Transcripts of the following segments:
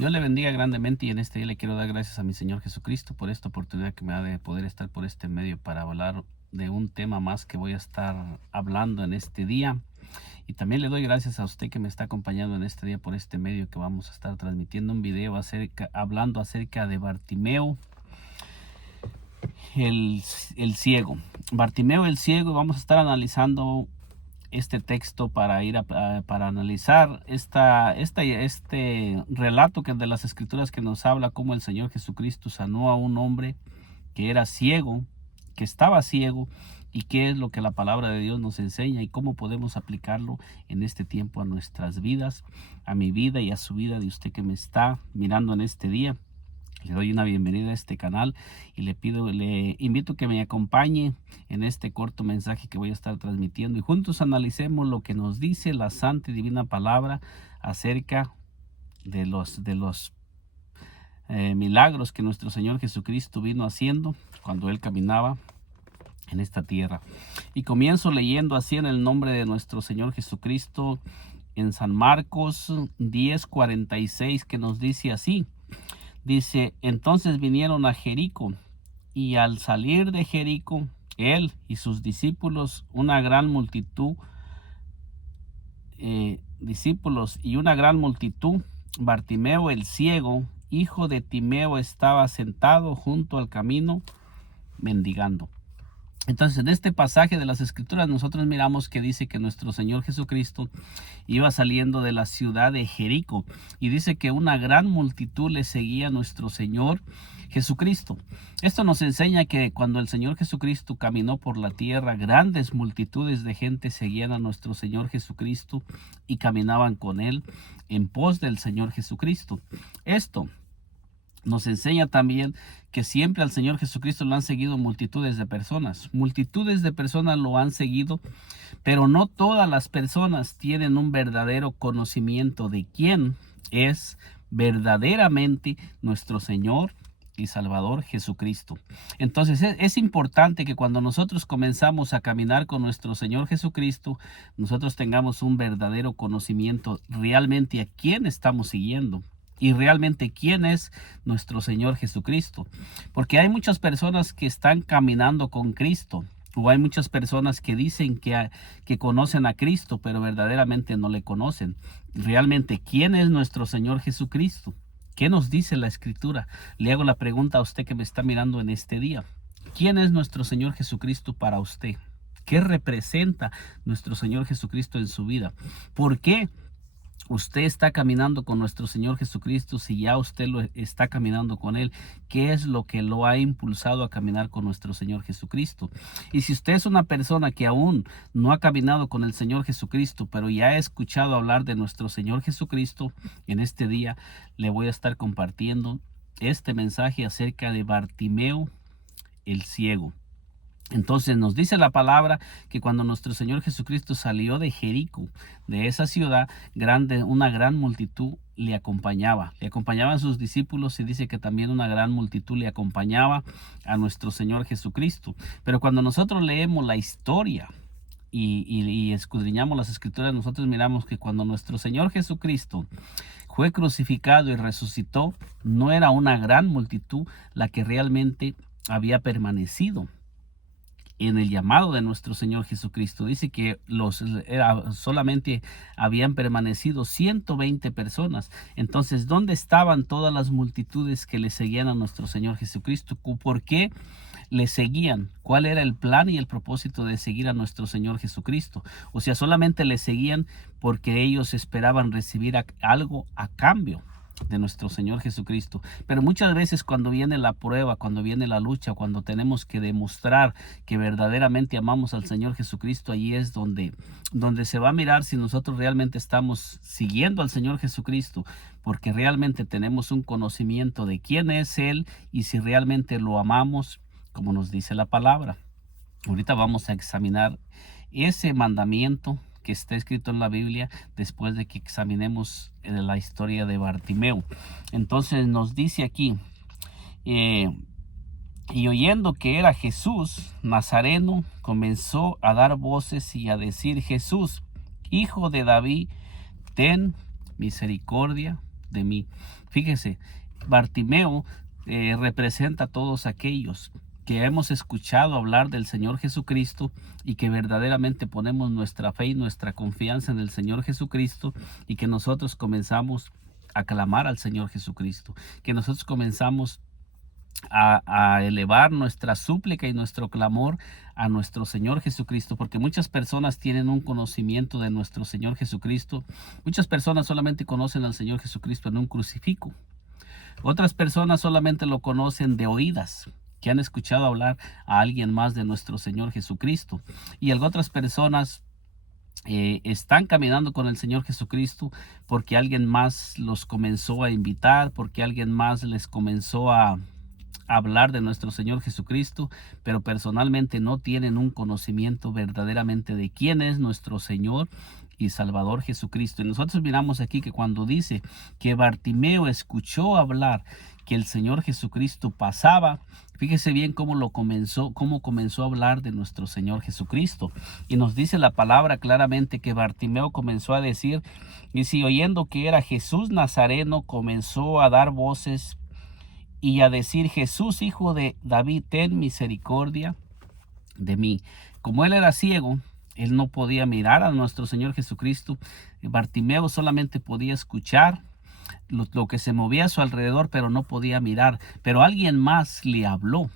Dios le bendiga grandemente y en este día le quiero dar gracias a mi Señor Jesucristo por esta oportunidad que me da de poder estar por este medio para hablar de un tema más que voy a estar hablando en este día. Y también le doy gracias a usted que me está acompañando en este día por este medio que vamos a estar transmitiendo un video hablando acerca de Bartimeo, el ciego. Bartimeo el ciego, vamos a estar analizando este texto para analizar este relato que de las escrituras que nos habla cómo el Señor Jesucristo sanó a un hombre que era ciego, que estaba ciego, y qué es lo que la palabra de Dios nos enseña y cómo podemos aplicarlo en este tiempo a nuestras vidas, a mi vida y a su vida de usted que me está mirando en este día. Le doy una bienvenida a este canal y le invito a que me acompañe en este corto mensaje que voy a estar transmitiendo y juntos analicemos lo que nos dice la santa y divina palabra acerca de los milagros que nuestro Señor Jesucristo vino haciendo cuando Él caminaba en esta tierra. Y comienzo leyendo así en el nombre de nuestro Señor Jesucristo en San Marcos 10:46, que nos dice así. Dice: entonces vinieron a Jericó, y al salir de Jericó, él y sus discípulos, una gran multitud, Bartimeo el ciego, hijo de Timeo, estaba sentado junto al camino, mendigando. Entonces, en este pasaje de las Escrituras nosotros miramos que dice que nuestro Señor Jesucristo iba saliendo de la ciudad de Jericó y dice que una gran multitud le seguía a nuestro Señor Jesucristo. Esto nos enseña que cuando el Señor Jesucristo caminó por la tierra, grandes multitudes de gente seguían a nuestro Señor Jesucristo y caminaban con Él en pos del Señor Jesucristo. Esto nos enseña también que siempre al Señor Jesucristo lo han seguido multitudes de personas. Multitudes de personas lo han seguido, pero no todas las personas tienen un verdadero conocimiento de quién es verdaderamente nuestro Señor y Salvador Jesucristo. Entonces es importante que cuando nosotros comenzamos a caminar con nuestro Señor Jesucristo, nosotros tengamos un verdadero conocimiento realmente a quién estamos siguiendo y realmente quién es nuestro Señor Jesucristo. Porque hay muchas personas que están caminando con Cristo, o hay muchas personas que dicen que conocen a Cristo, pero verdaderamente no le conocen. Realmente, ¿quién es nuestro Señor Jesucristo? ¿Qué nos dice la Escritura? Le hago la pregunta a usted que me está mirando en este día. ¿Quién es nuestro Señor Jesucristo para usted? ¿Qué representa nuestro Señor Jesucristo en su vida? ¿Por qué usted está caminando con nuestro Señor Jesucristo? Si ya usted lo está caminando con Él, ¿qué es lo que lo ha impulsado a caminar con nuestro Señor Jesucristo? Y si usted es una persona que aún no ha caminado con el Señor Jesucristo, pero ya ha escuchado hablar de nuestro Señor Jesucristo, en este día le voy a estar compartiendo este mensaje acerca de Bartimeo el ciego. Entonces nos dice la palabra que cuando nuestro Señor Jesucristo salió de Jericó, de esa ciudad grande, una gran multitud le acompañaba. Le acompañaban sus discípulos y dice que también una gran multitud le acompañaba a nuestro Señor Jesucristo. Pero cuando nosotros leemos la historia y escudriñamos las Escrituras, nosotros miramos que cuando nuestro Señor Jesucristo fue crucificado y resucitó, no era una gran multitud la que realmente había permanecido en el llamado de nuestro Señor Jesucristo. Dice que solamente habían permanecido 120 personas. Entonces, ¿dónde estaban todas las multitudes que le seguían a nuestro Señor Jesucristo? ¿Por qué le seguían? ¿Cuál era el plan y el propósito de seguir a nuestro Señor Jesucristo? O sea, solamente le seguían porque ellos esperaban recibir algo a cambio de nuestro Señor Jesucristo. Pero muchas veces cuando viene la prueba, cuando viene la lucha, cuando tenemos que demostrar que verdaderamente amamos al Señor Jesucristo, allí es donde se va a mirar si nosotros realmente estamos siguiendo al Señor Jesucristo, porque realmente tenemos un conocimiento de quién es Él y si realmente lo amamos como nos dice la palabra. Ahorita vamos a examinar ese mandamiento que está escrito en la Biblia después de que examinemos la historia de Bartimeo. Entonces nos dice aquí, y oyendo que era Jesús Nazareno, comenzó a dar voces y a decir: Jesús, hijo de David, ten misericordia de mí. Fíjese, Bartimeo representa a todos aquellos que hemos escuchado hablar del Señor Jesucristo y que verdaderamente ponemos nuestra fe y nuestra confianza en el Señor Jesucristo, y que nosotros comenzamos a clamar al Señor Jesucristo, que nosotros comenzamos a elevar nuestra súplica y nuestro clamor a nuestro Señor Jesucristo, porque muchas personas tienen un conocimiento de nuestro Señor Jesucristo. Muchas personas solamente conocen al Señor Jesucristo en un crucifijo. Otras personas solamente lo conocen de oídas, que han escuchado hablar a alguien más de nuestro Señor Jesucristo. Y otras personas están caminando con el Señor Jesucristo porque alguien más los comenzó a invitar, porque alguien más les comenzó a hablar de nuestro Señor Jesucristo, pero personalmente no tienen un conocimiento verdaderamente de quién es nuestro Señor y Salvador Jesucristo. Y nosotros miramos aquí que cuando dice que Bartimeo escuchó hablar que el Señor Jesucristo pasaba, fíjese bien cómo comenzó a hablar de nuestro Señor Jesucristo. Y nos dice la palabra claramente que Bartimeo comenzó a decir, y si oyendo que era Jesús Nazareno, comenzó a dar voces y a decir: Jesús, hijo de David, ten misericordia de mí. Como él era ciego, él no podía mirar a nuestro Señor Jesucristo. Bartimeo solamente podía escuchar lo que se movía a su alrededor, pero no podía mirar. Pero alguien más le habló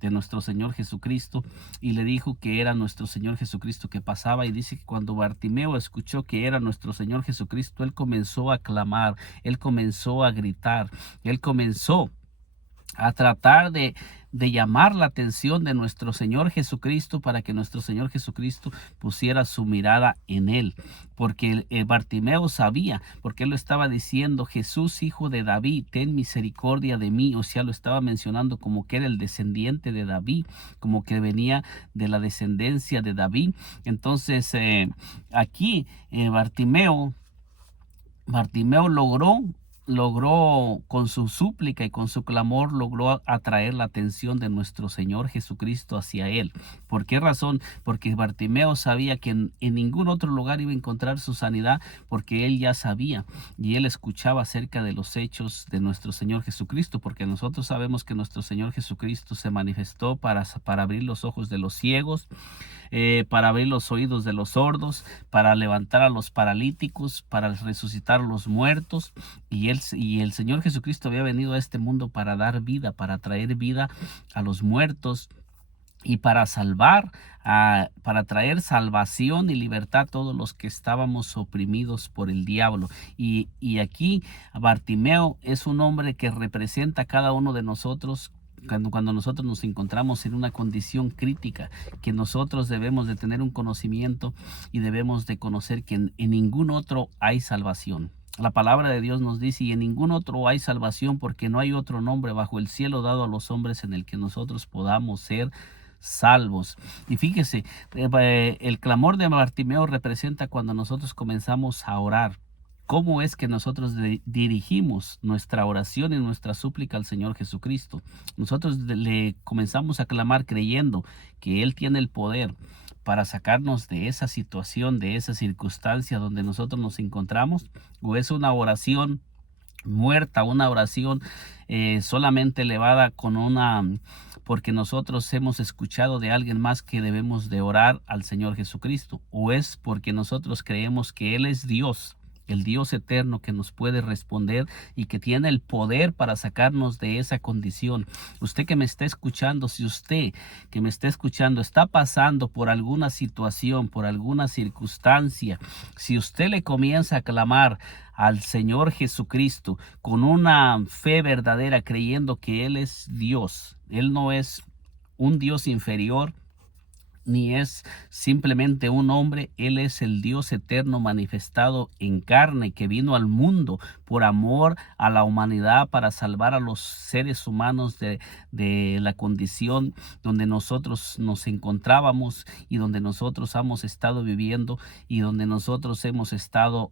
de nuestro Señor Jesucristo y le dijo que era nuestro Señor Jesucristo que pasaba. Y dice que cuando Bartimeo escuchó que era nuestro Señor Jesucristo, él comenzó a clamar, él comenzó a gritar, él comenzó a tratar de llamar la atención de nuestro Señor Jesucristo, para que nuestro Señor Jesucristo pusiera su mirada en él, porque Bartimeo sabía, porque él lo estaba diciendo: Jesús, hijo de David, ten misericordia de mí. O sea, lo estaba mencionando como que era el descendiente de David, como que venía de la descendencia de David. Entonces aquí Bartimeo logró con su súplica y con su clamor, logró atraer la atención de nuestro Señor Jesucristo hacia él. ¿Por qué razón? Porque Bartimeo sabía que en ningún otro lugar iba a encontrar su sanidad, porque él ya sabía y él escuchaba acerca de los hechos de nuestro Señor Jesucristo, porque nosotros sabemos que nuestro Señor Jesucristo se manifestó para abrir los ojos de los ciegos, para abrir los oídos de los sordos, para levantar a los paralíticos, para resucitar a los muertos. Y el Señor Jesucristo había venido a este mundo para dar vida, para traer vida a los muertos y para salvar, para traer salvación y libertad a todos los que estábamos oprimidos por el diablo. Y aquí Bartimeo es un hombre que representa a cada uno de nosotros. Cuando nosotros nos encontramos en una condición crítica, que nosotros debemos de tener un conocimiento y debemos de conocer que en ningún otro hay salvación. La palabra de Dios nos dice: y en ningún otro hay salvación, porque no hay otro nombre bajo el cielo dado a los hombres en el que nosotros podamos ser salvos. Y fíjese, el clamor de Bartimeo representa cuando nosotros comenzamos a orar. ¿Cómo es que nosotros dirigimos nuestra oración y nuestra súplica al Señor Jesucristo? Nosotros le comenzamos a clamar creyendo que Él tiene el poder para sacarnos de esa situación, de esa circunstancia donde nosotros nos encontramos, o es una oración muerta, una oración solamente elevada porque nosotros hemos escuchado de alguien más que debemos de orar al Señor Jesucristo, o es porque nosotros creemos que Él es Dios, el Dios eterno, que nos puede responder y que tiene el poder para sacarnos de esa condición. Usted que me está escuchando, si usted que me está escuchando está pasando por alguna situación, por alguna circunstancia, si usted le comienza a clamar al Señor Jesucristo con una fe verdadera, creyendo que Él es Dios, Él no es un Dios inferior, ni es simplemente un hombre. Él es el Dios eterno manifestado en carne, que vino al mundo por amor a la humanidad, para salvar a los seres humanos de la condición donde nosotros nos encontrábamos y donde nosotros hemos estado viviendo y donde nosotros hemos estado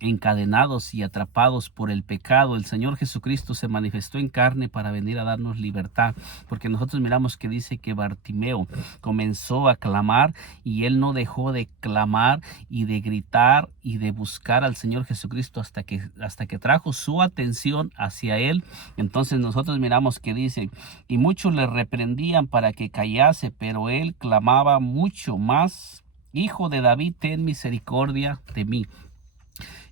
encadenados y atrapados por el pecado, el Señor Jesucristo se manifestó en carne para venir a darnos libertad, porque nosotros miramos que dice que Bartimeo comenzó a clamar y él no dejó de clamar y de gritar y de buscar al Señor Jesucristo hasta que trajo su atención hacia él. Entonces nosotros miramos que dice, y muchos le reprendían para que callase, pero él clamaba mucho más: Hijo de David, ten misericordia de mí.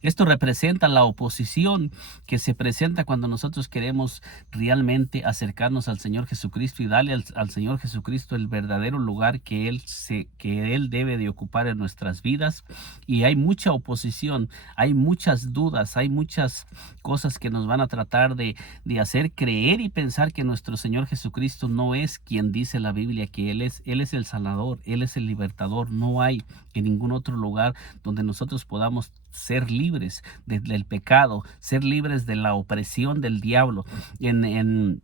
Esto representa la oposición que se presenta cuando nosotros queremos realmente acercarnos al Señor Jesucristo y darle al Señor Jesucristo el verdadero lugar que Él debe de ocupar en nuestras vidas. Y hay mucha oposición, hay muchas dudas, hay muchas cosas que nos van a tratar de hacer creer y pensar que nuestro Señor Jesucristo no es quien dice la Biblia que Él es. Él es el Salvador, Él es el libertador. No hay en ningún otro lugar donde nosotros podamos ser libres del pecado, ser libres de la opresión del diablo. En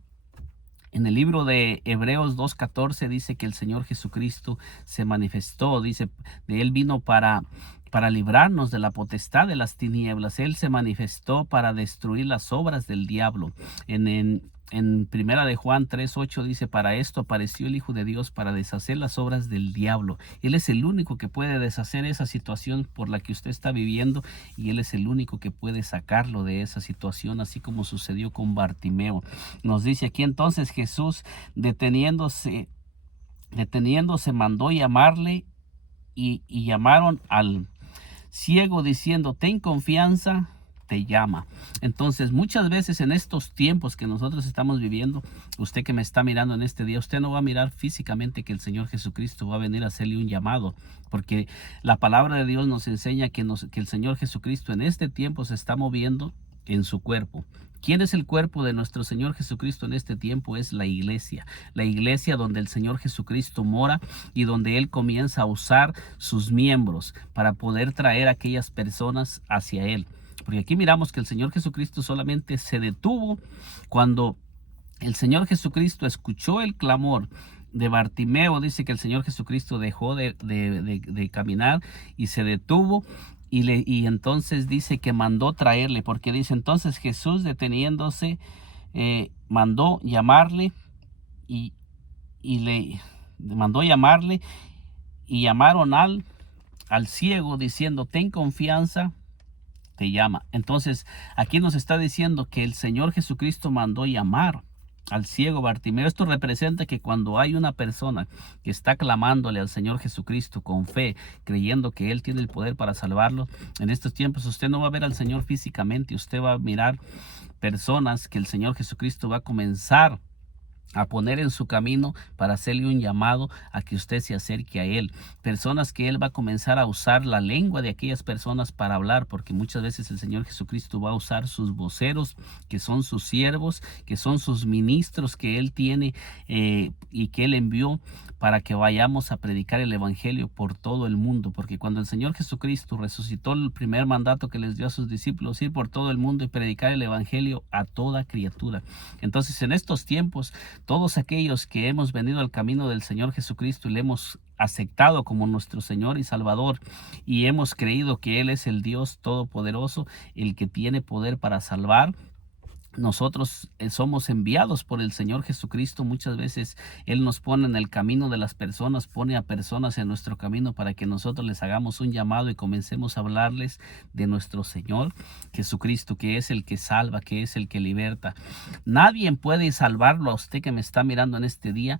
el libro de Hebreos 2:14 dice que el Señor Jesucristo se manifestó, dice, de Él vino para librarnos de la potestad de las tinieblas. Él se manifestó para destruir las obras del diablo. En primera de Juan 3:8 dice, para esto apareció el Hijo de Dios, para deshacer las obras del diablo. Él es el único que puede deshacer esa situación por la que usted está viviendo, y Él es el único que puede sacarlo de esa situación, así como sucedió con Bartimeo. Nos dice aquí entonces Jesús, deteniéndose mandó llamarle, y llamaron al ciego diciendo, ten confianza, te llama. Entonces, muchas veces en estos tiempos que nosotros estamos viviendo, usted que me está mirando en este día, usted no va a mirar físicamente que el Señor Jesucristo va a venir a hacerle un llamado, porque la palabra de Dios nos enseña que el Señor Jesucristo en este tiempo se está moviendo en su cuerpo. ¿Quién es el cuerpo de nuestro Señor Jesucristo en este tiempo? Es la iglesia donde el Señor Jesucristo mora y donde Él comienza a usar sus miembros para poder traer a aquellas personas hacia Él. Porque aquí miramos que el Señor Jesucristo solamente se detuvo cuando el Señor Jesucristo escuchó el clamor de Bartimeo. Dice que el Señor Jesucristo dejó de caminar y se detuvo. Y entonces dice que mandó traerle, porque dice, entonces Jesús deteniéndose, mandó llamarle y le mandó llamarle, y llamaron al ciego diciendo, ten confianza, te llama. Entonces aquí nos está diciendo que el Señor Jesucristo mandó llamar al ciego Bartimeo. Esto representa que cuando hay una persona que está clamándole al Señor Jesucristo con fe, creyendo que Él tiene el poder para salvarlo, en estos tiempos usted no va a ver al Señor físicamente, usted va a mirar personas que el Señor Jesucristo va a comenzar a poner en su camino para hacerle un llamado a que usted se acerque a Él. Personas que Él va a comenzar a usar la lengua de aquellas personas para hablar, porque muchas veces el Señor Jesucristo va a usar sus voceros, que son sus siervos, que son sus ministros que Él tiene y que Él envió para que vayamos a predicar el evangelio por todo el mundo. Porque cuando el Señor Jesucristo resucitó, el primer mandato que les dio a sus discípulos, ir por todo el mundo y predicar el evangelio a toda criatura. Entonces, en estos tiempos, todos aquellos que hemos venido al camino del Señor Jesucristo y le hemos aceptado como nuestro Señor y Salvador, y hemos creído que Él es el Dios Todopoderoso, el que tiene poder para salvar, nosotros somos enviados por el Señor Jesucristo. Muchas veces Él nos pone en el camino de las personas, pone a personas en nuestro camino para que nosotros les hagamos un llamado y comencemos a hablarles de nuestro Señor Jesucristo, que es el que salva, que es el que liberta. Nadie puede salvarlo a usted que me está mirando en este día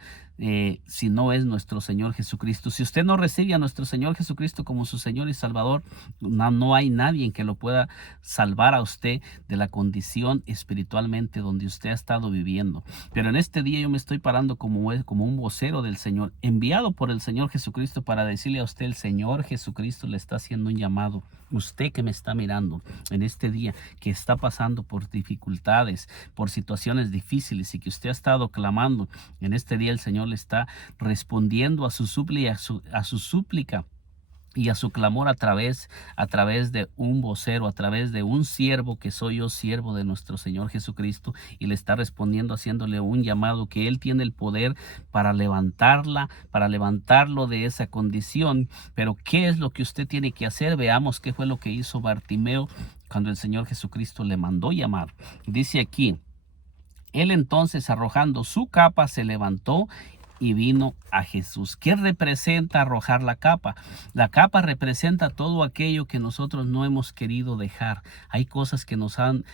si no es nuestro Señor Jesucristo. Si usted no recibe a nuestro Señor Jesucristo como su Señor y Salvador, no hay nadie que lo pueda salvar a usted de la condición espiritualmente donde usted ha estado viviendo. Pero en este día yo me estoy parando como un vocero del Señor, enviado por el Señor Jesucristo para decirle a usted, el Señor Jesucristo le está haciendo un llamado. Usted que me está mirando en este día, que está pasando por dificultades, por situaciones difíciles y que usted ha estado clamando, en este día el Señor le está respondiendo a su súplica y a su clamor a través de un vocero, a través de un siervo, que soy yo, siervo de nuestro Señor Jesucristo, y le está respondiendo, haciéndole un llamado, que Él tiene el poder para levantarlo de esa condición. Pero ¿qué es lo que usted tiene que hacer? Veamos qué fue lo que hizo Bartimeo cuando el Señor Jesucristo le mandó llamar. Dice aquí: él entonces, arrojando su capa, se levantó y vino a Jesús. ¿Qué representa arrojar la capa? La capa representa todo aquello que nosotros no hemos querido dejar. Hay cosas que nos han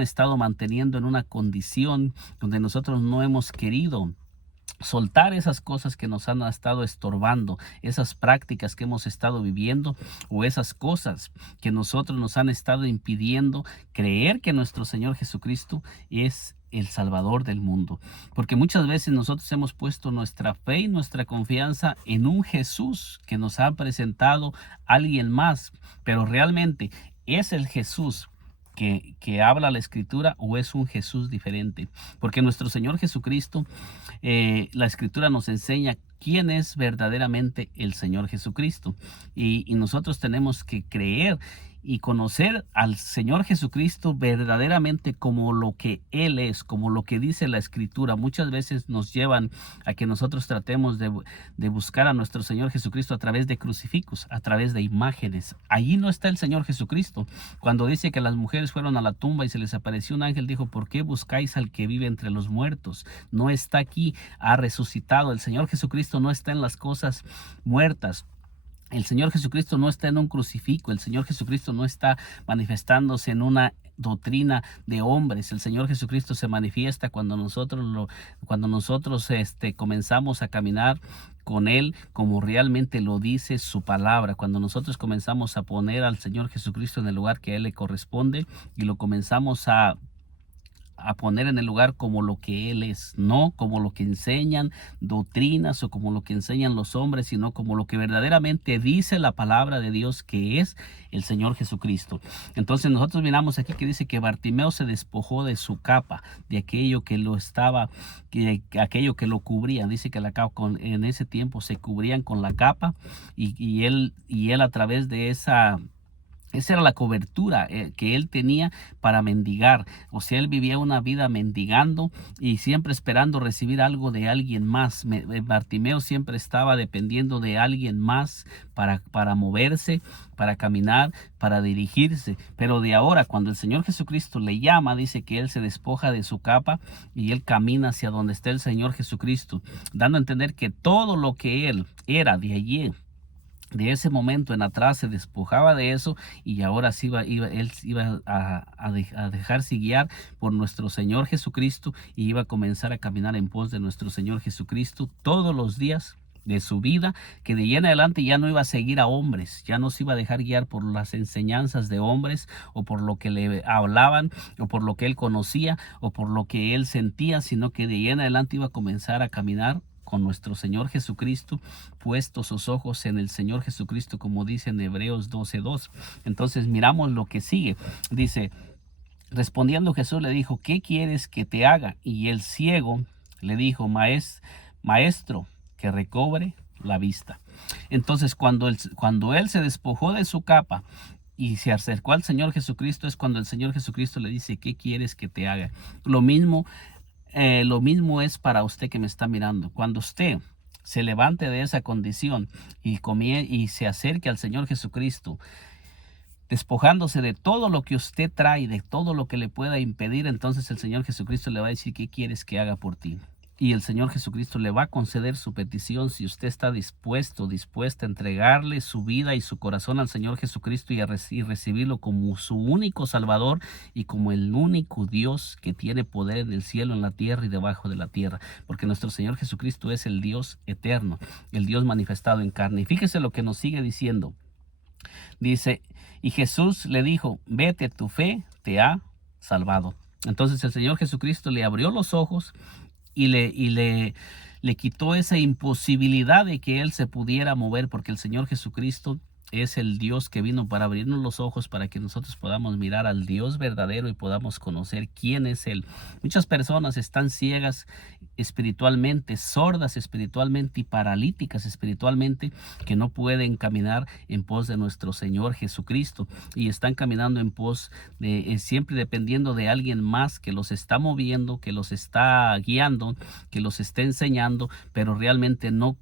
estado manteniendo en una condición donde nosotros no hemos querido soltar esas cosas que nos han estado estorbando, esas prácticas que hemos estado viviendo, o esas cosas que nosotros nos han estado impidiendo creer que nuestro Señor Jesucristo es el Salvador del mundo. Porque muchas veces nosotros hemos puesto nuestra fe y nuestra confianza en un Jesús que nos ha presentado alguien más, pero realmente es el Jesús que habla la Escritura, o es un Jesús diferente. Porque nuestro Señor Jesucristo, la Escritura nos enseña quién es verdaderamente el Señor Jesucristo, y nosotros tenemos que creer y conocer al Señor Jesucristo verdaderamente como lo que Él es, como lo que dice la Escritura. Muchas veces nos llevan a que nosotros tratemos de buscar a nuestro Señor Jesucristo a través de crucifijos, a través de imágenes. Allí no está el Señor Jesucristo. Cuando dice que las mujeres fueron a la tumba y se les apareció un ángel, dijo: ¿por qué buscáis al que vive entre los muertos? No está aquí, ha resucitado. El Señor Jesucristo no está en las cosas muertas. El Señor Jesucristo no está en un crucifijo. El Señor Jesucristo no está manifestándose en una doctrina de hombres. El Señor Jesucristo se manifiesta cuando nosotros comenzamos a caminar con Él como realmente lo dice su palabra. Cuando nosotros comenzamos a poner al Señor Jesucristo en el lugar que a Él le corresponde, y lo comenzamos a poner en el lugar como lo que Él es, no como lo que enseñan doctrinas o como lo que enseñan los hombres, sino como lo que verdaderamente dice la palabra de Dios, que es el Señor Jesucristo. Entonces nosotros miramos aquí que dice que Bartimeo se despojó de su capa, de aquello que aquello que lo cubría. Dice que la capa, en ese tiempo se cubrían con la capa, y él a través de esa era la cobertura que él tenía para mendigar. O sea, él vivía una vida mendigando y siempre esperando recibir algo de alguien más. Bartimeo siempre estaba dependiendo de alguien más para moverse, para caminar, para dirigirse. Pero de ahora, cuando el Señor Jesucristo le llama, dice que él se despoja de su capa y él camina hacia donde está el Señor Jesucristo, dando a entender que todo lo que él era de allí, de ese momento en atrás, se despojaba de eso, y ahora sí él iba a dejarse guiar por nuestro Señor Jesucristo, y iba a comenzar a caminar en pos de nuestro Señor Jesucristo todos los días de su vida, que de ahí en adelante ya no iba a seguir a hombres, ya no se iba a dejar guiar por las enseñanzas de hombres, o por lo que le hablaban, o por lo que él conocía, o por lo que él sentía, sino que de ahí en adelante iba a comenzar a caminar con nuestro Señor Jesucristo, puestos sus ojos en el Señor Jesucristo, como dice en Hebreos 12:2. Entonces miramos lo que sigue. Dice: respondiendo Jesús le dijo: ¿qué quieres que te haga? Y el ciego le dijo: Maestro, que recobre la vista. Entonces cuando él se despojó de su capa y se acercó al Señor Jesucristo, es cuando el Señor Jesucristo le dice: ¿qué quieres que te haga? Lo mismo es para usted que me está mirando. Cuando usted se levante de esa condición y se acerque al Señor Jesucristo, despojándose de todo lo que usted trae, de todo lo que le pueda impedir, entonces el Señor Jesucristo le va a decir: ¿qué quieres que haga por ti? Y el Señor Jesucristo le va a conceder su petición si usted está dispuesta a entregarle su vida y su corazón al Señor Jesucristo, y recibirlo como su único Salvador y como el único Dios que tiene poder en el cielo, en la tierra y debajo de la tierra. Porque nuestro Señor Jesucristo es el Dios eterno, el Dios manifestado en carne. Y fíjese lo que nos sigue diciendo. Dice: y Jesús le dijo: vete, tu fe te ha salvado. Entonces el Señor Jesucristo le abrió los ojos y le quitó esa imposibilidad de que él se pudiera mover, porque el Señor Jesucristo es el Dios que vino para abrirnos los ojos para que nosotros podamos mirar al Dios verdadero y podamos conocer quién es Él. Muchas personas están ciegas espiritualmente, sordas espiritualmente y paralíticas espiritualmente, que no pueden caminar en pos de nuestro Señor Jesucristo, y están caminando en pos de siempre dependiendo de alguien más que los está moviendo, que los está guiando, que los está enseñando, pero realmente no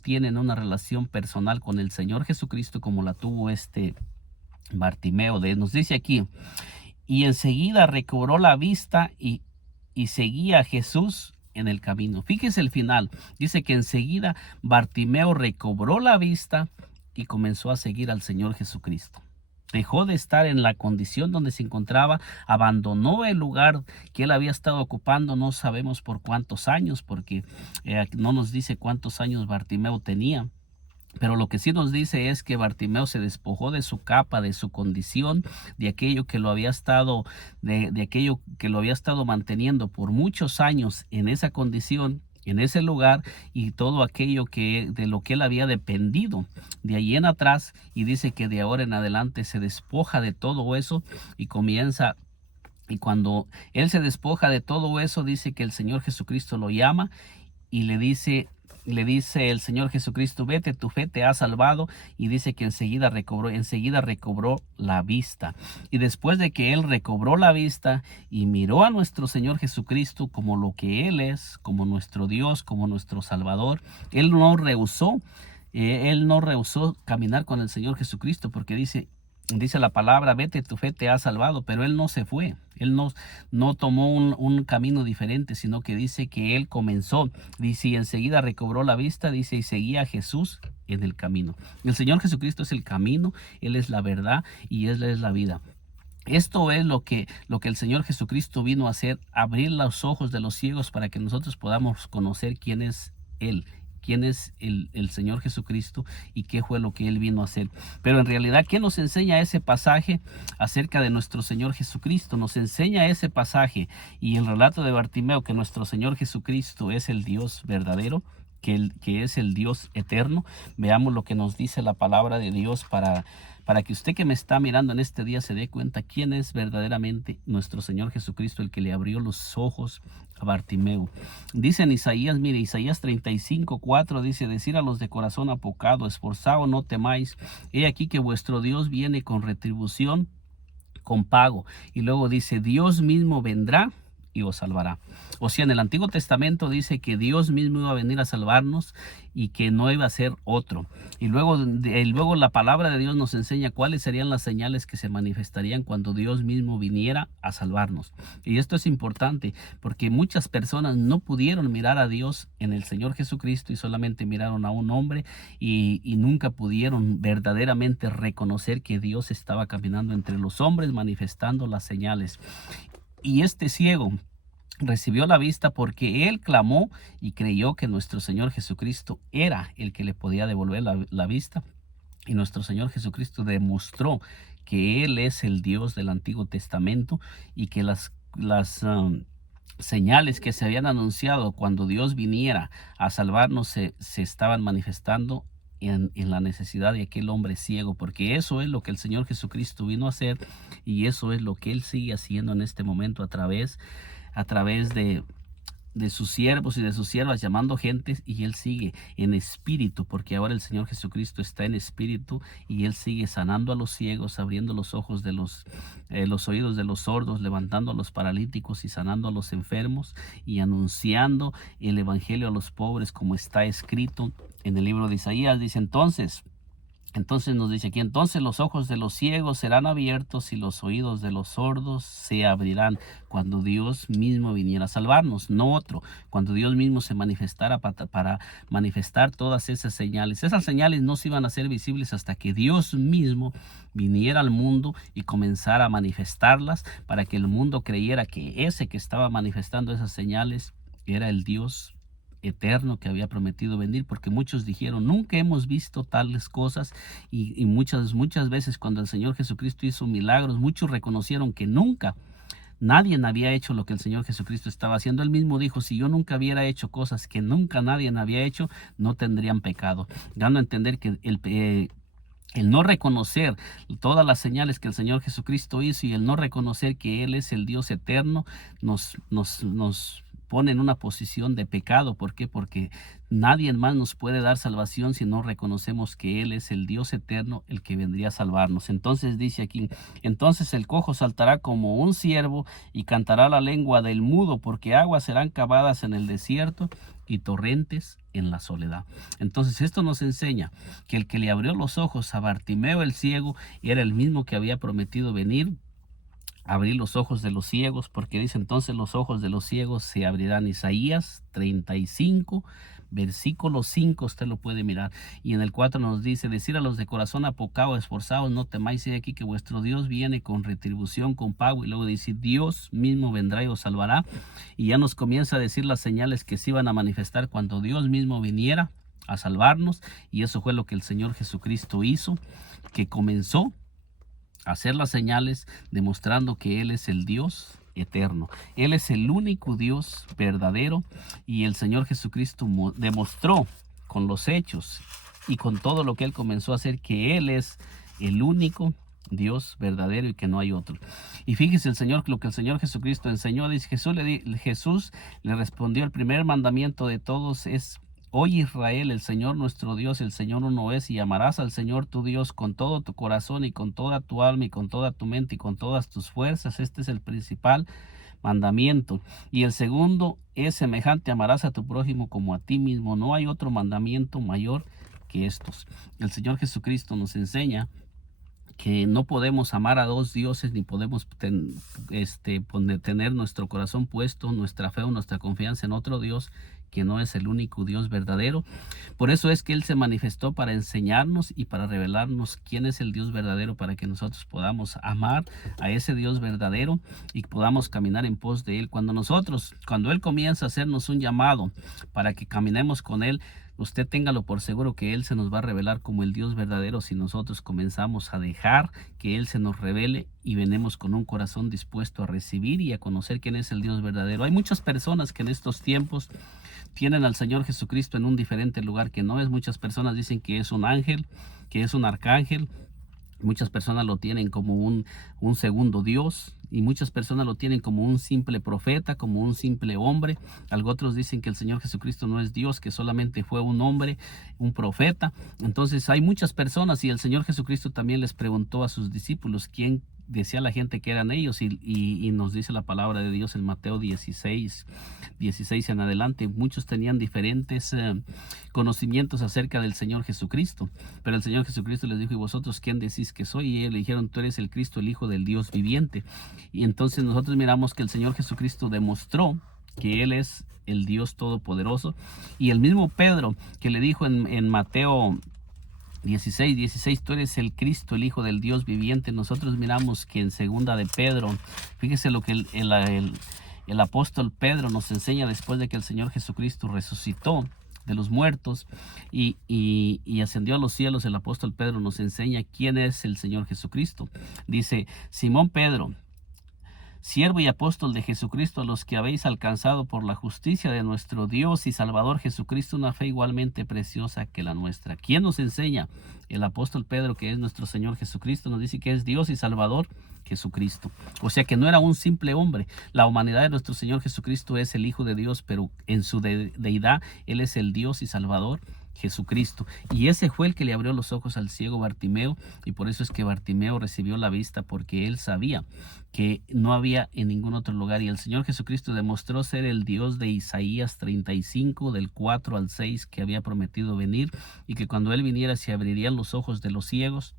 tienen una relación personal con el Señor Jesucristo como la tuvo Bartimeo. Nos dice aquí, y enseguida recobró la vista y seguía a Jesús en el camino. Fíjese el final, dice que enseguida Bartimeo recobró la vista y comenzó a seguir al Señor Jesucristo. Dejó de estar en la condición donde se encontraba, abandonó el lugar que él había estado ocupando, no sabemos por cuántos años, porque no nos dice cuántos años Bartimeo tenía. Pero lo que sí nos dice es que Bartimeo se despojó de su capa, de su condición, de aquello que lo había estado, de aquello que lo había estado manteniendo por muchos años en esa condición, en ese lugar, y todo aquello de lo que él había dependido de allí en atrás, y dice que de ahora en adelante se despoja de todo eso y comienza. Y cuando él se despoja de todo eso, dice que el Señor Jesucristo lo llama y le dice el Señor Jesucristo, vete, tu fe te ha salvado, y dice que enseguida recobró la vista. Y después de que él recobró la vista y miró a nuestro Señor Jesucristo como lo que Él es, como nuestro Dios, como nuestro Salvador, él no rehusó caminar con el Señor Jesucristo, porque dice la palabra, vete, tu fe te ha salvado, pero él no se fue. Él no tomó un camino diferente, sino que dice que él comenzó, dice, y enseguida recobró la vista, dice, y seguía a Jesús en el camino. El Señor Jesucristo es el camino, Él es la verdad y Él es la vida. Esto es lo que el Señor Jesucristo vino a hacer, abrir los ojos de los ciegos para que nosotros podamos conocer quién es Él, quién es el Señor Jesucristo y qué fue lo que Él vino a hacer. Pero en realidad, ¿qué nos enseña ese pasaje acerca de nuestro Señor Jesucristo? Nos enseña ese pasaje y el relato de Bartimeo que nuestro Señor Jesucristo es el Dios verdadero, que es el Dios eterno. Veamos lo que nos dice la palabra de Dios para que usted que me está mirando en este día se dé cuenta quién es verdaderamente nuestro Señor Jesucristo, el que le abrió los ojos a Bartimeo. Dice en Isaías, mire, Isaías 35:4 dice, decir a los de corazón apocado, esforzaos, no temáis, he aquí que vuestro Dios viene con retribución, con pago. Y luego dice, Dios mismo vendrá y os salvará. O sea, en el Antiguo Testamento dice que Dios mismo iba a venir a salvarnos y que no iba a ser otro. Y luego la palabra de Dios nos enseña cuáles serían las señales que se manifestarían cuando Dios mismo viniera a salvarnos. Y esto es importante porque muchas personas no pudieron mirar a Dios en el Señor Jesucristo y solamente miraron a un hombre y nunca pudieron verdaderamente reconocer que Dios estaba caminando entre los hombres manifestando las señales. Y este ciego recibió la vista porque él clamó y creyó que nuestro Señor Jesucristo era el que le podía devolver la vista. Y nuestro Señor Jesucristo demostró que Él es el Dios del Antiguo Testamento y que las señales que se habían anunciado cuando Dios viniera a salvarnos se estaban manifestando en la necesidad de aquel hombre ciego, porque eso es lo que el Señor Jesucristo vino a hacer y eso es lo que Él sigue haciendo en este momento a través de sus siervos y de sus siervas, llamando gentes, y Él sigue en espíritu, porque ahora el Señor Jesucristo está en espíritu y Él sigue sanando a los ciegos, abriendo los ojos de los oídos de los sordos, levantando a los paralíticos y sanando a los enfermos y anunciando el evangelio a los pobres, como está escrito en el libro de Isaías. Dice entonces nos dice aquí, entonces los ojos de los ciegos serán abiertos y los oídos de los sordos se abrirán cuando Dios mismo viniera a salvarnos, no otro, cuando Dios mismo se manifestara para manifestar todas esas señales. Esas señales no se iban a hacer visibles hasta que Dios mismo viniera al mundo y comenzara a manifestarlas para que el mundo creyera que ese que estaba manifestando esas señales era el Dios eterno que había prometido venir, porque muchos dijeron, nunca hemos visto tales cosas, y muchas veces cuando el Señor Jesucristo hizo milagros, muchos reconocieron que nunca nadie había hecho lo que el Señor Jesucristo estaba haciendo. Él mismo dijo, si yo nunca hubiera hecho cosas que nunca nadie había hecho, no tendrían pecado, dando a entender que El no reconocer todas las señales que el Señor Jesucristo hizo y el no reconocer que Él es el Dios eterno nos pone en una posición de pecado. ¿Por qué? Porque nadie más nos puede dar salvación si no reconocemos que Él es el Dios eterno, el que vendría a salvarnos. Entonces dice aquí, entonces el cojo saltará como un ciervo y cantará la lengua del mudo, porque aguas serán cavadas en el desierto y torrentes en la soledad. Entonces esto nos enseña que el que le abrió los ojos a Bartimeo el ciego era el mismo que había prometido venir a abrir los ojos de los ciegos, porque dice entonces los ojos de los ciegos se abrirán. Isaías 35 versículo 5, usted lo puede mirar, y en el 4 nos dice, decir a los de corazón apocado, esforzados, no temáis, he aquí que vuestro Dios viene con retribución, con pago. Y luego dice, Dios mismo vendrá y os salvará, y ya nos comienza a decir las señales que se iban a manifestar cuando Dios mismo viniera a salvarnos. Y eso fue lo que el Señor Jesucristo hizo, que comenzó a hacer las señales demostrando que Él es el Dios eterno. Él es el único Dios verdadero, y el Señor Jesucristo demostró con los hechos y con todo lo que Él comenzó a hacer que Él es el único Dios verdadero y que no hay otro. Y fíjese lo que el Señor Jesucristo enseñó. Dice, Jesús le respondió, el primer mandamiento de todos es: Oye Israel, el Señor nuestro Dios, el Señor uno es, y amarás al Señor tu Dios con todo tu corazón y con toda tu alma y con toda tu mente y con todas tus fuerzas. Este es el principal mandamiento. Y el segundo es semejante: amarás a tu prójimo como a ti mismo. No hay otro mandamiento mayor que estos. El Señor Jesucristo nos enseña que no podemos amar a dos dioses, ni podemos tener nuestro corazón puesto, nuestra fe o nuestra confianza en otro Dios que no es el único Dios verdadero. Por eso es que Él se manifestó para enseñarnos y para revelarnos quién es el Dios verdadero, para que nosotros podamos amar a ese Dios verdadero y podamos caminar en pos de Él. Cuando Él comienza a hacernos un llamado para que caminemos con Él, usted téngalo por seguro que Él se nos va a revelar como el Dios verdadero si nosotros comenzamos a dejar que Él se nos revele y venimos con un corazón dispuesto a recibir y a conocer quién es el Dios verdadero. Hay muchas personas que en estos tiempos tienen al Señor Jesucristo en un diferente lugar que no es. Muchas personas dicen que es un ángel, que es un arcángel. Muchas personas lo tienen como un segundo Dios, y muchas personas lo tienen como un simple profeta, como un simple hombre. Otros dicen que el Señor Jesucristo no es Dios, que solamente fue un hombre, un profeta. Entonces hay muchas personas, y el Señor Jesucristo también les preguntó a sus discípulos quién decía la gente que eran ellos, y nos dice la palabra de Dios en Mateo 16 en adelante. Muchos tenían diferentes conocimientos acerca del Señor Jesucristo, pero el Señor Jesucristo les dijo: ¿y vosotros quién decís que soy? Y ellos le dijeron: tú eres el Cristo, el Hijo del Dios viviente. Y entonces nosotros miramos que el Señor Jesucristo demostró que Él es el Dios todopoderoso. Y el mismo Pedro, que le dijo en Mateo 16, tú eres el Cristo, el Hijo del Dios viviente. Nosotros miramos que en segunda de Pedro, fíjese lo que el apóstol Pedro nos enseña después de que el Señor Jesucristo resucitó de los muertos y ascendió a los cielos. El apóstol Pedro nos enseña quién es el Señor Jesucristo. Dice: Simón Pedro, siervo y apóstol de Jesucristo, a los que habéis alcanzado por la justicia de nuestro Dios y Salvador Jesucristo una fe igualmente preciosa que la nuestra. ¿Quién nos enseña? El apóstol Pedro, que es nuestro Señor Jesucristo. Nos dice que es Dios y Salvador Jesucristo. O sea que no era un simple hombre. La humanidad de nuestro Señor Jesucristo es el Hijo de Dios, pero en su deidad Él es el Dios y Salvador Jesucristo. Y ese fue el que le abrió los ojos al ciego Bartimeo, y por eso es que Bartimeo recibió la vista, porque él sabía que no había en ningún otro lugar. Y el Señor Jesucristo demostró ser el Dios de Isaías 35 del 4 al 6, que había prometido venir, y que cuando Él viniera se abrirían los ojos de los ciegos,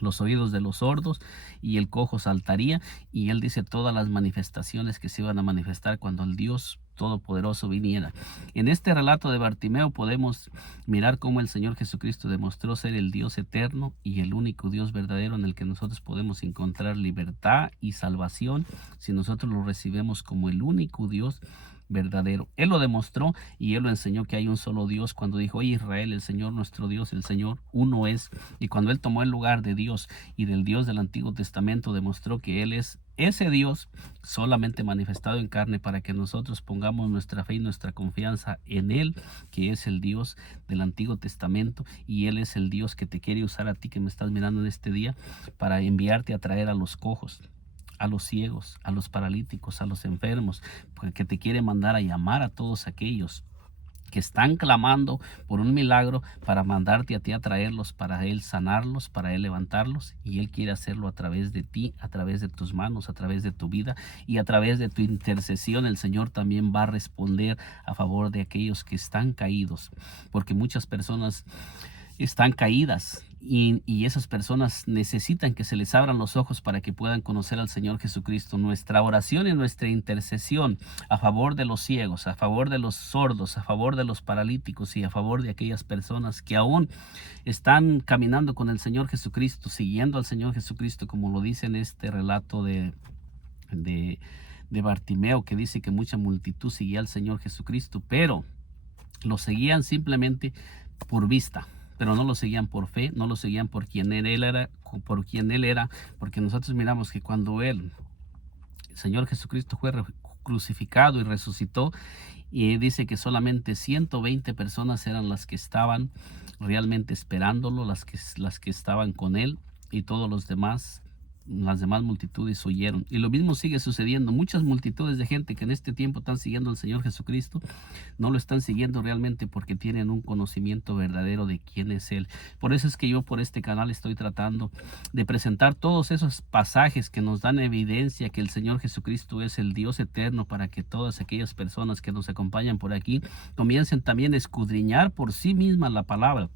los oídos de los sordos, y el cojo saltaría. Y Él dice todas las manifestaciones que se iban a manifestar cuando el Dios Todopoderoso viniera. En este relato de Bartimeo podemos mirar cómo el Señor Jesucristo demostró ser el Dios eterno y el único Dios verdadero, en el que nosotros podemos encontrar libertad y salvación si nosotros lo recibimos como el único Dios verdadero. Él lo demostró y Él lo enseñó que hay un solo Dios cuando dijo: oye Israel, el Señor nuestro Dios, el Señor uno es. Y cuando Él tomó el lugar de Dios y del Dios del Antiguo Testamento, demostró que Él es ese Dios solamente manifestado en carne, para que nosotros pongamos nuestra fe y nuestra confianza en Él, que es el Dios del Antiguo Testamento, y Él es el Dios que te quiere usar a ti que me estás mirando en este día para enviarte a traer a los cojos, a los ciegos, a los paralíticos, a los enfermos, porque te quiere mandar a llamar a todos aquellos que están clamando por un milagro, para mandarte a ti a traerlos, para Él sanarlos, para Él levantarlos. Y Él quiere hacerlo a través de ti, a través de tus manos, a través de tu vida y a través de tu intercesión. El Señor también va a responder a favor de aquellos que están caídos, porque muchas personas están caídas y esas personas necesitan que se les abran los ojos para que puedan conocer al Señor Jesucristo. Nuestra oración y nuestra intercesión a favor de los ciegos, a favor de los sordos, a favor de los paralíticos y a favor de aquellas personas que aún están caminando con el Señor Jesucristo, siguiendo al Señor Jesucristo, como lo dice en este relato de Bartimeo, que dice que mucha multitud seguía al Señor Jesucristo, pero lo seguían simplemente por vista, pero no lo seguían por fe, no lo seguían por quien él era, porque nosotros miramos que cuando el Señor Jesucristo fue crucificado y resucitó, y dice que solamente 120 personas eran las que estaban realmente esperándolo, las que estaban con él, y todos los demás, las demás multitudes huyeron. Y lo mismo sigue sucediendo. Muchas multitudes de gente que en este tiempo están siguiendo al Señor Jesucristo, no lo están siguiendo realmente porque tienen un conocimiento verdadero de quién es Él. Por eso es que yo por este canal estoy tratando de presentar todos esos pasajes que nos dan evidencia que el Señor Jesucristo es el Dios eterno, para que todas aquellas personas que nos acompañan por aquí comiencen también a escudriñar por sí mismas la palabra,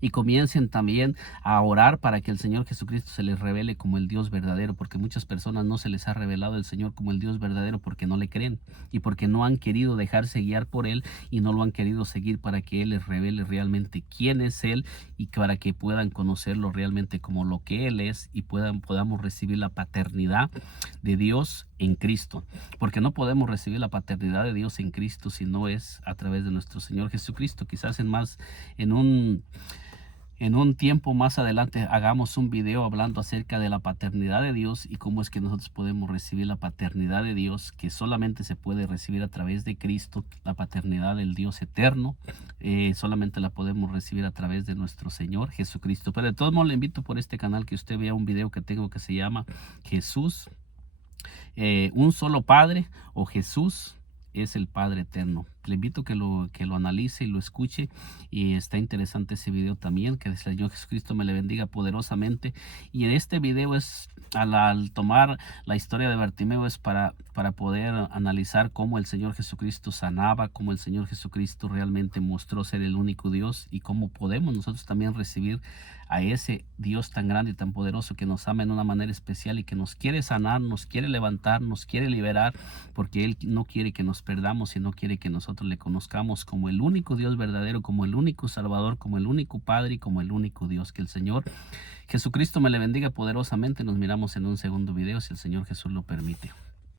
y comiencen también a orar para que el Señor Jesucristo se les revele como el Dios verdadero, porque muchas personas no se les ha revelado el Señor como el Dios verdadero porque no le creen y porque no han querido dejarse guiar por Él y no lo han querido seguir para que Él les revele realmente quién es Él, y para que puedan conocerlo realmente como lo que Él es, y podamos recibir la paternidad de Dios en Cristo, porque no podemos recibir la paternidad de Dios en Cristo si no es a través de nuestro Señor Jesucristo. Quizás en un tiempo más adelante hagamos un video hablando acerca de la paternidad de Dios y cómo es que nosotros podemos recibir la paternidad de Dios, que solamente se puede recibir a través de Cristo. La paternidad del Dios eterno solamente la podemos recibir a través de nuestro Señor Jesucristo. Pero de todos modos le invito por este canal que usted vea un video que tengo que se llama Jesús, un solo Padre, o Jesús es el Padre eterno. Le invito que lo analice y lo escuche, y está interesante ese video también. Que el Señor Jesucristo me le bendiga poderosamente. Y en este video es al tomar la historia de Bartimeo, es para poder analizar cómo el Señor Jesucristo sanaba, cómo el Señor Jesucristo realmente mostró ser el único Dios, y cómo podemos nosotros también recibir a ese Dios tan grande y tan poderoso que nos ama en una manera especial y que nos quiere sanar, nos quiere levantar, nos quiere liberar, porque Él no quiere que nos perdamos, sino quiere que nosotros le conozcamos como el único Dios verdadero, como el único Salvador, como el único Padre y como el único Dios. Que el Señor Jesucristo me le bendiga poderosamente. Nos miramos en un segundo video si el Señor Jesús lo permite.